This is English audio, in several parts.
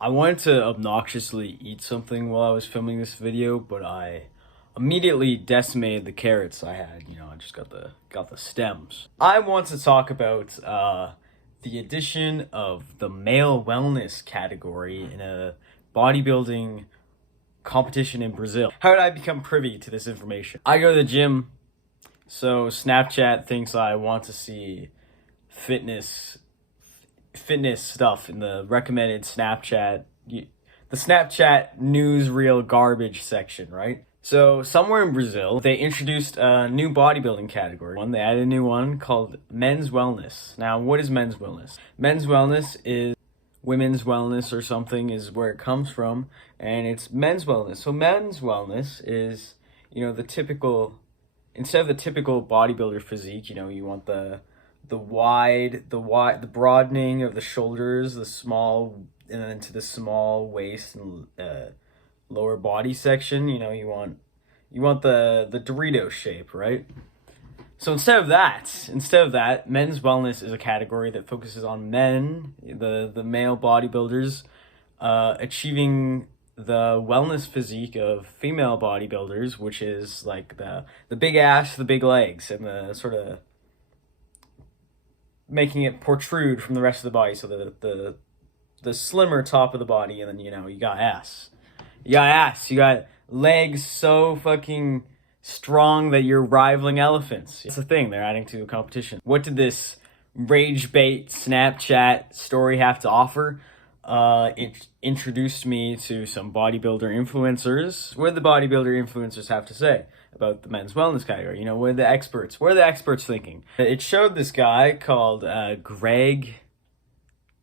I wanted to obnoxiously eat something while I was filming this video, but I immediately decimated the carrots I had. I just got the stems. I want to talk about the addition of the male wellness category in a bodybuilding competition in Brazil. How did I become privy to this information? I go to the gym, so Snapchat thinks I want to see fitness stuff in the recommended Snapchat, the Snapchat newsreel garbage section, right? So somewhere in Brazil, they introduced a new bodybuilding category. They added a new one called men's wellness. Now, what is men's wellness? Men's wellness is women's wellness or something is where it comes from, and it's men's wellness. So men's wellness is, the typical, instead of the typical bodybuilder physique, you want the broadening of the shoulders, the small, and then to the small waist and lower body section. You want the Dorito shape, right? So instead of that, men's wellness is a category that focuses on men, the male bodybuilders, achieving the wellness physique of female bodybuilders, which is like the big ass, the big legs, and the sort of making it protrude from the rest of the body, so the slimmer top of the body, and then you got ass, you got legs so fucking strong that you're rivaling elephants. It's a thing they're adding to a competition. What did this rage bait Snapchat story have to offer? It introduced me to some bodybuilder influencers. What did the bodybuilder influencers have to say about the men's wellness category? What are the experts thinking? It showed this guy called Greg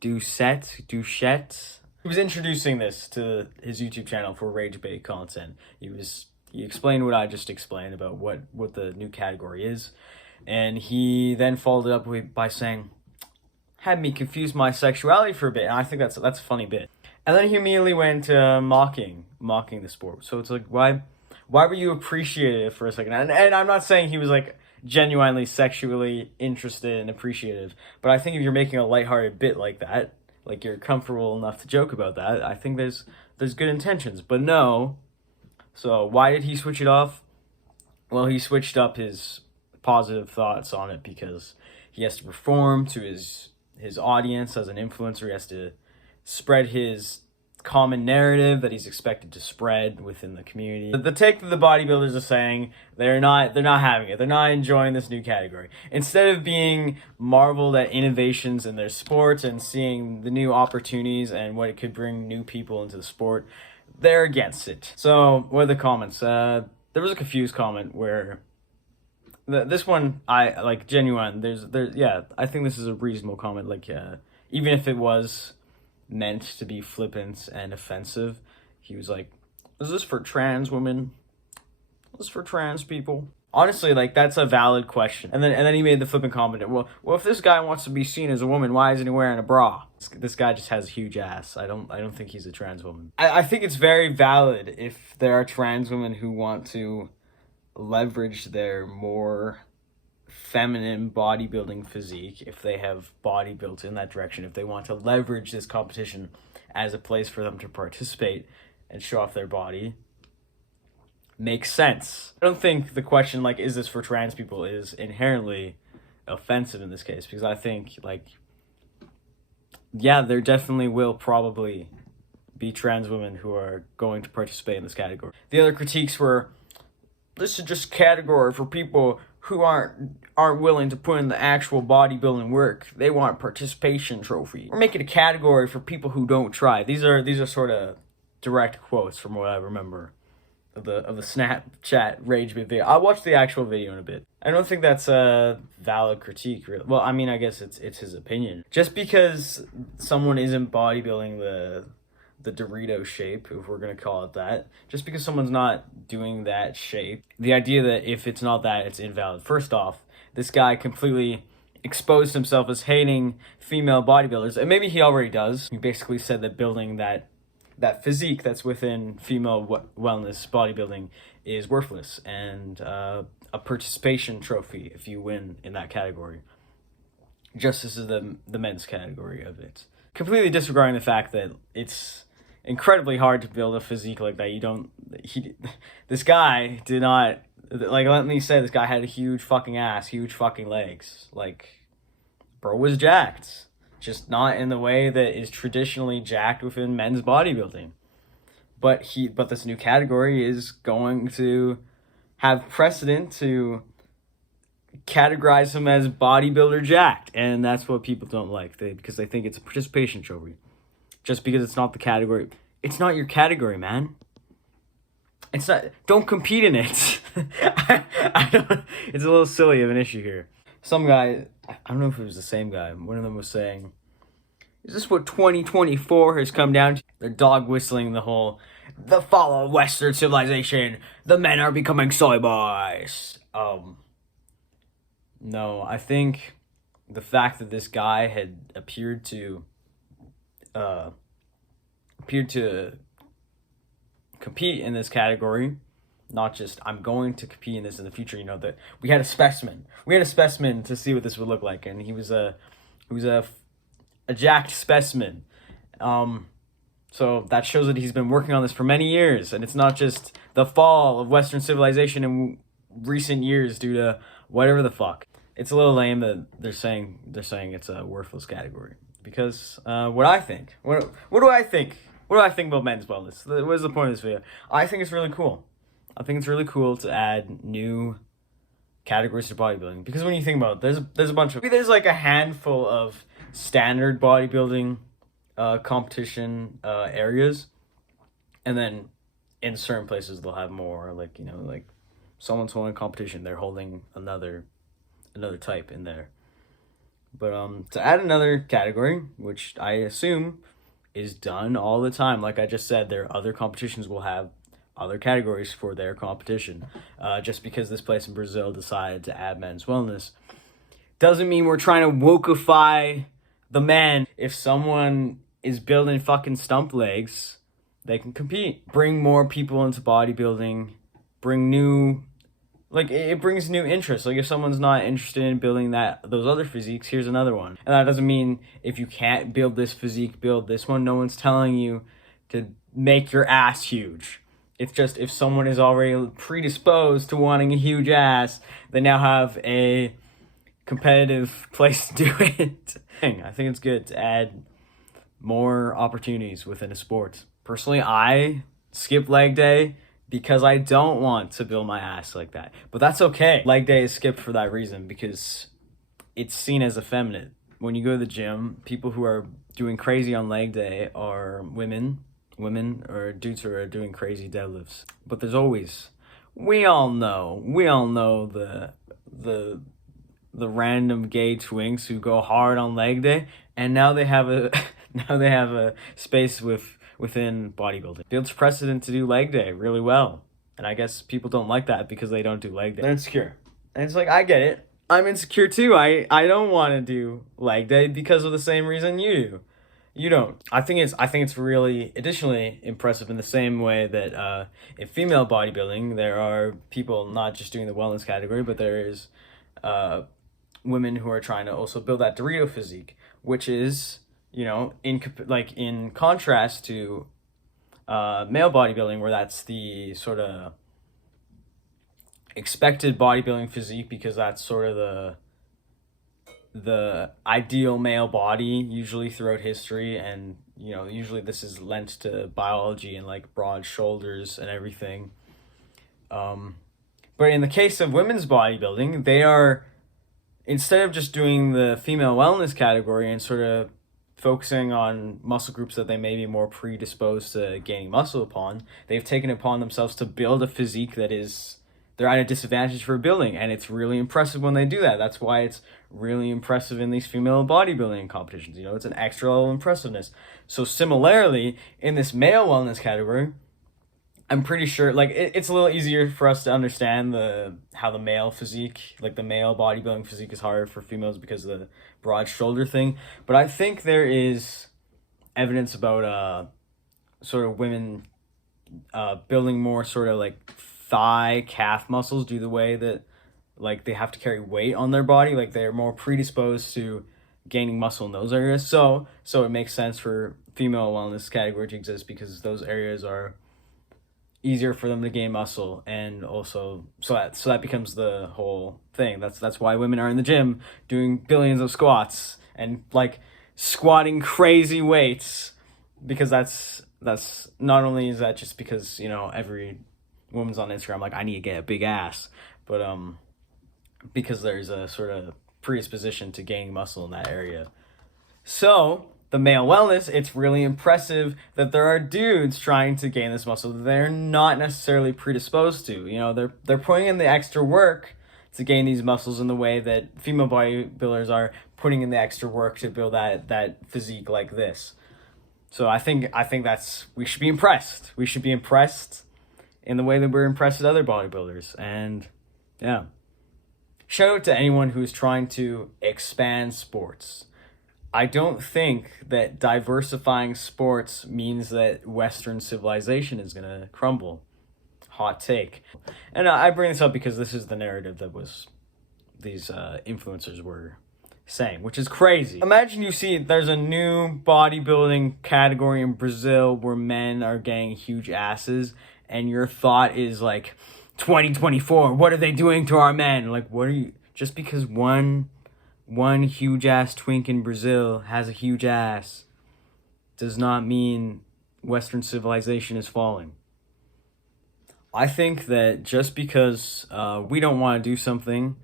Doucette. He was introducing this to his YouTube channel for rage bait content. He explained what I just explained about what the new category is, and he then followed it up by saying, had me confuse my sexuality for a bit, and I think that's a funny bit. And then he immediately went to mocking the sport. So it's like, why were you appreciative for a second? And I'm not saying he was like genuinely sexually interested and appreciative, but I think if you're making a lighthearted bit like that, like you're comfortable enough to joke about that, I think there's good intentions. But no. So why did he switch it off? Well, he switched up his positive thoughts on it because he has to perform to his audience as an influencer. He has to spread his common narrative that he's expected to spread within the community. The take that the bodybuilders are saying, they're not having it. They're not enjoying this new category. Instead of being marveled at innovations in their sport and seeing the new opportunities and what it could bring new people into the sport, they're against it. So what are the comments? There was a confused comment where this one, I like genuine. I think this is a reasonable comment. Even if it was meant to be flippant and offensive, he was like, "Is this for trans women? Is this for trans people?" Honestly, that's a valid question. And then he made the flippant comment. Well, if this guy wants to be seen as a woman, why isn't he wearing a bra? This guy just has a huge ass. I don't think he's a trans woman. I think it's very valid if there are trans women who want to leverage their more feminine bodybuilding physique, if they have body built in that direction, if they want to leverage this competition as a place for them to participate and show off their body, makes sense. I don't think the question, is this for trans people, is inherently offensive in this case, because I think, there definitely will probably be trans women who are going to participate in this category. The other critiques were, this is just a category for people who aren't willing to put in the actual bodybuilding work. They want participation trophy. We're making a category for people who don't try. These are sort of direct quotes from what I remember of the Snapchat rage bait video. I'll watch the actual video in a bit. I don't think that's a valid critique, really. Well, I mean, I guess it's his opinion. Just because someone isn't bodybuilding the Dorito shape, if we're going to call it that, just because someone's not doing that shape, the idea that if it's not that, it's invalid. First off, this guy completely exposed himself as hating female bodybuilders, and maybe he already does. He basically said that building that physique that's within female wellness bodybuilding is worthless, and a participation trophy if you win in that category. Just as is the men's category of it. completely disregarding the fact that it's incredibly hard to build a physique like that. This guy did not, like, let me say, this guy had a huge fucking ass, huge fucking legs. Like, bro was jacked. Just not in the way that is traditionally jacked within men's bodybuilding. But this new category is going to have precedent to categorize him as bodybuilder jacked, and that's what people don't like, because they think it's a participation trophy. Just because it's not the category, it's not your category, man. It's not. Don't compete in it. I don't. It's a little silly of an issue here. Some guy, I don't know if it was the same guy. One of them was saying, "Is this what 2024 has come down to?" They're dog whistling the fall of Western civilization. The men are becoming soy boys. No, I think the fact that this guy had appeared to compete in this category, not just I'm going to compete in this in the future. That we had a specimen. We had a specimen to see what this would look like, and he was a jacked specimen. So that shows that he's been working on this for many years, and it's not just the fall of Western civilization in recent years due to whatever the fuck. It's a little lame that they're saying it's a worthless category, because what do I think? What do I think? What do I think about men's wellness? What is the point of this video? I think it's really cool. I think it's really cool to add new categories to bodybuilding, because when you think about it, there's like a handful of standard bodybuilding competition areas, and then in certain places they'll have more, like someone's holding a competition, they're holding another type in there. But to add another category, which I assume is done all the time, like I just said, there are other competitions will have other categories for their competition. Just because this place in Brazil decided to add men's wellness doesn't mean we're trying to wokeify the men. If someone is building fucking stump legs, they can compete. Bring more people into bodybuilding. It brings new interest. Like, if someone's not interested in building those other physiques, here's another one. And that doesn't mean if you can't build this physique, build this one. No one's telling you to make your ass huge. It's just, if someone is already predisposed to wanting a huge ass, they now have a competitive place to do it. I think it's good to add more opportunities within a sport. Personally, I skip leg day because I don't want to build my ass like that. But that's okay. Leg day is skipped for that reason, because it's seen as effeminate. When you go to the gym, people who are doing crazy on leg day are women or dudes who are doing crazy deadlifts. But there's always, we all know the random gay twinks who go hard on leg day, and now they have a space within bodybuilding. Builds precedent to do leg day really well. And I guess people don't like that because they don't do leg day. They're insecure. And it's like, I get it. I'm insecure too. I don't want to do leg day because of the same reason you do. You don't. I think it's really additionally impressive in the same way that in female bodybuilding, there are people not just doing the wellness category, but there is women who are trying to also build that Dorito physique, which is, in contrast to male bodybuilding, where that's the sort of expected bodybuilding physique, because that's sort of the ideal male body usually throughout history, and usually this is lent to biology and like broad shoulders and everything. But in the case of women's bodybuilding, they are, instead of just doing the female wellness category and sort of focusing on muscle groups that they may be more predisposed to gaining muscle upon, they've taken it upon themselves to build a physique that is, they're at a disadvantage for building, and it's really impressive when they do that. That's why it's really impressive in these female bodybuilding competitions. It's an extra level of impressiveness. So similarly, in this male wellness category, I'm pretty sure, it's a little easier for us to understand how the male physique, the male bodybuilding physique is harder for females because of the broad shoulder thing. But I think there is evidence about sort of women building more sort of thigh calf muscles due to the way that they have to carry weight on their body. They're more predisposed to gaining muscle in those areas. So it makes sense for female wellness category to exist, because those areas are easier for them to gain muscle, and also so that becomes the whole thing. That's why women are in the gym doing billions of squats and like squatting crazy weights, because that's not only is that just because, you know, every woman's on Instagram like, I need to get a big ass, but because there's a sort of predisposition to gaining muscle in that area. So the male wellness, it's really impressive that there are dudes trying to gain this muscle that they're not necessarily predisposed to. You know, they're putting in the extra work to gain these muscles in the way that female bodybuilders are putting in the extra work to build that physique like this. So I think we should be impressed. We should be impressed in the way that we're impressed with other bodybuilders. And yeah. Shout out to anyone who's trying to expand sports. I don't think that diversifying sports means that Western civilization is going to crumble. Hot take. And I bring this up because this is the narrative that these influencers were saying, which is crazy. Imagine you see there's a new bodybuilding category in Brazil where men are getting huge asses, and your thought is like, 2024, what are they doing to our men? Like, what are you, just because one huge ass twink in Brazil has a huge ass does not mean Western civilization is falling. I think that just because we don't want to do something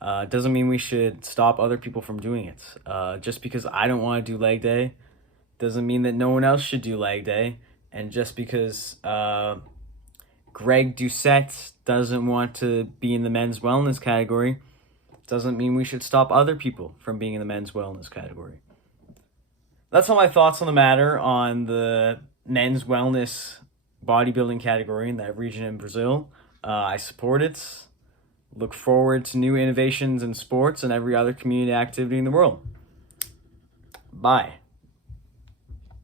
doesn't mean we should stop other people from doing it. Just because I don't want to do leg day doesn't mean that no one else should do leg day. And just because Greg Doucette doesn't want to be in the men's wellness category doesn't mean we should stop other people from being in the men's wellness category. That's all my thoughts on the matter on the men's wellness bodybuilding category in that region in Brazil. I support it. Look forward to new innovations in sports and every other community activity in the world. Bye.